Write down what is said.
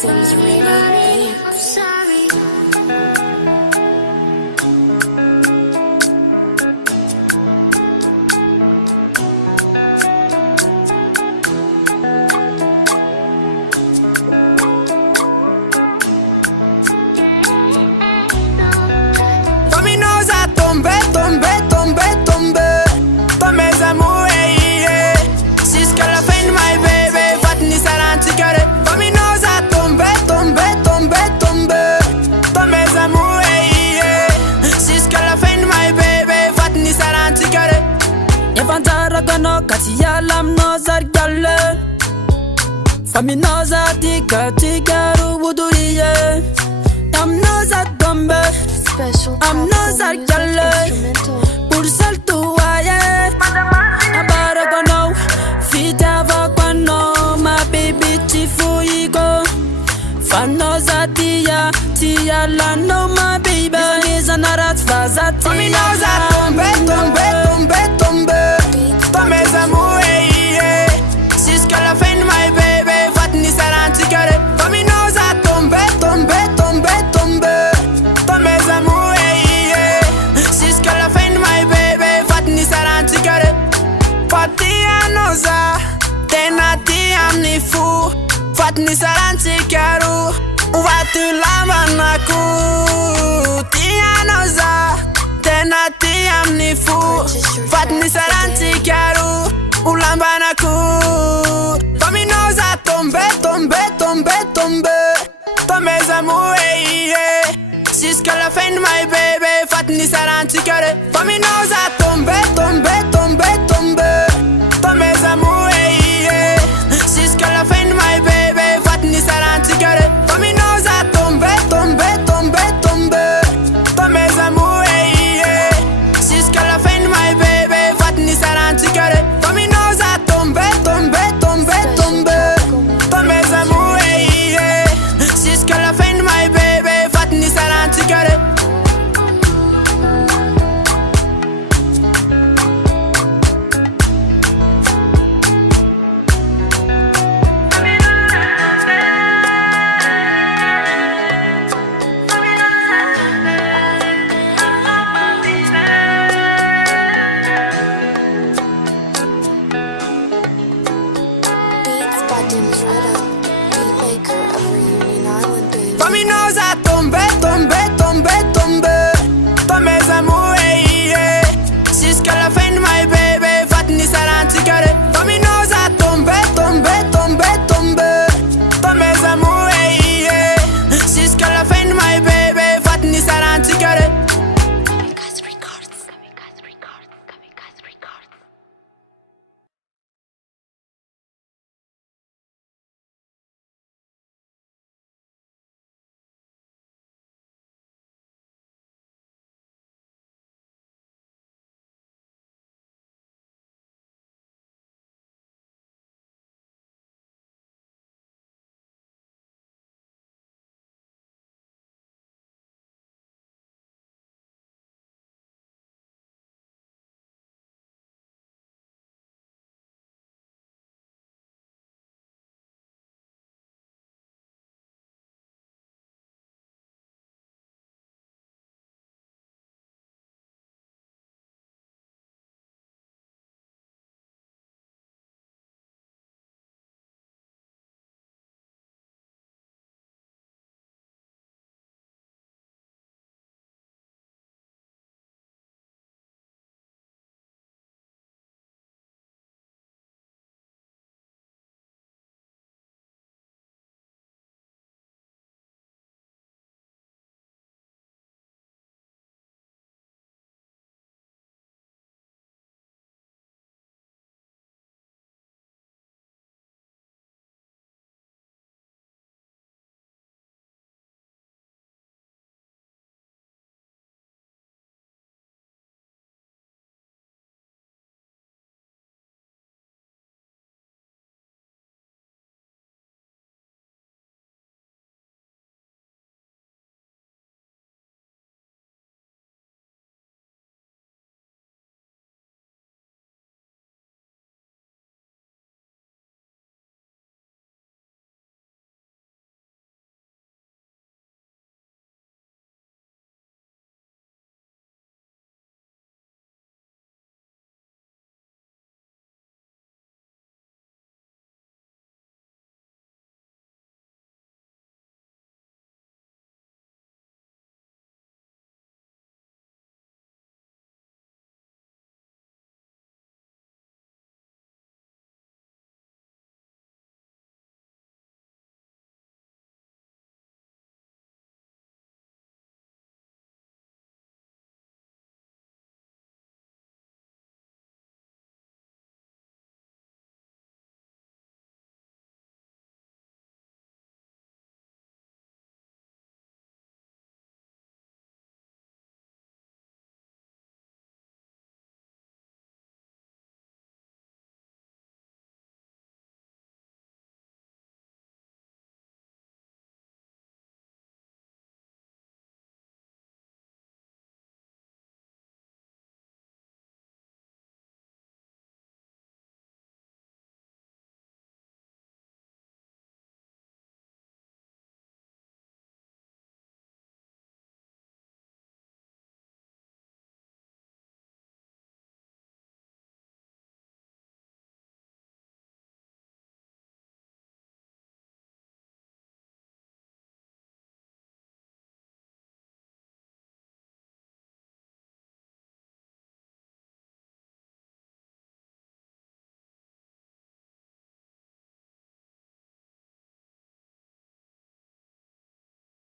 Tim's really I'm sorry. Fammi nosa tombe, tombe, tombe, tombe. Pour mes amours, yeah. Jusqu'à la fin de my baby, fatni saranti care. Fammi nosa tombe, tombe, tombe, tombe. Pour mes amours, yeah. Jusqu'à la fin de my baby, fatni saranti care. Evantara gano katia lam nozar galle. Fammi nosa tika tika rubuduriye. Am noza tombe. Special I'm not that girl. Pour seul toi, yeah. Abara gono, fita vakano, my baby chifuigo. Fanoza tia, tia la no, my baby. Nizanarat fazati. Fammi nosa tombe, tombe, tombe, tombe. Pour mes amours, yeah. Jusqu'à la fin de my baby, fatni saranti care. Fammi nosa tombe, tombe, tombe, tombe. Pour mes amours, yeah. Jusqu'à la fin de my baby, fatni saranti care. Fatia nosa, tenati amni fu. Fatni saranti caru, watu lama naku. Tia nosa, tenati amni fu. Fatni saranti caru, ulamba naku. Fammi nosa tombe, tombe, tombe, tombe. Pour mes amours, yeah. Jusqu'à la fin de my baby, fatni saranti care. Fammi nosa tombe, tombe,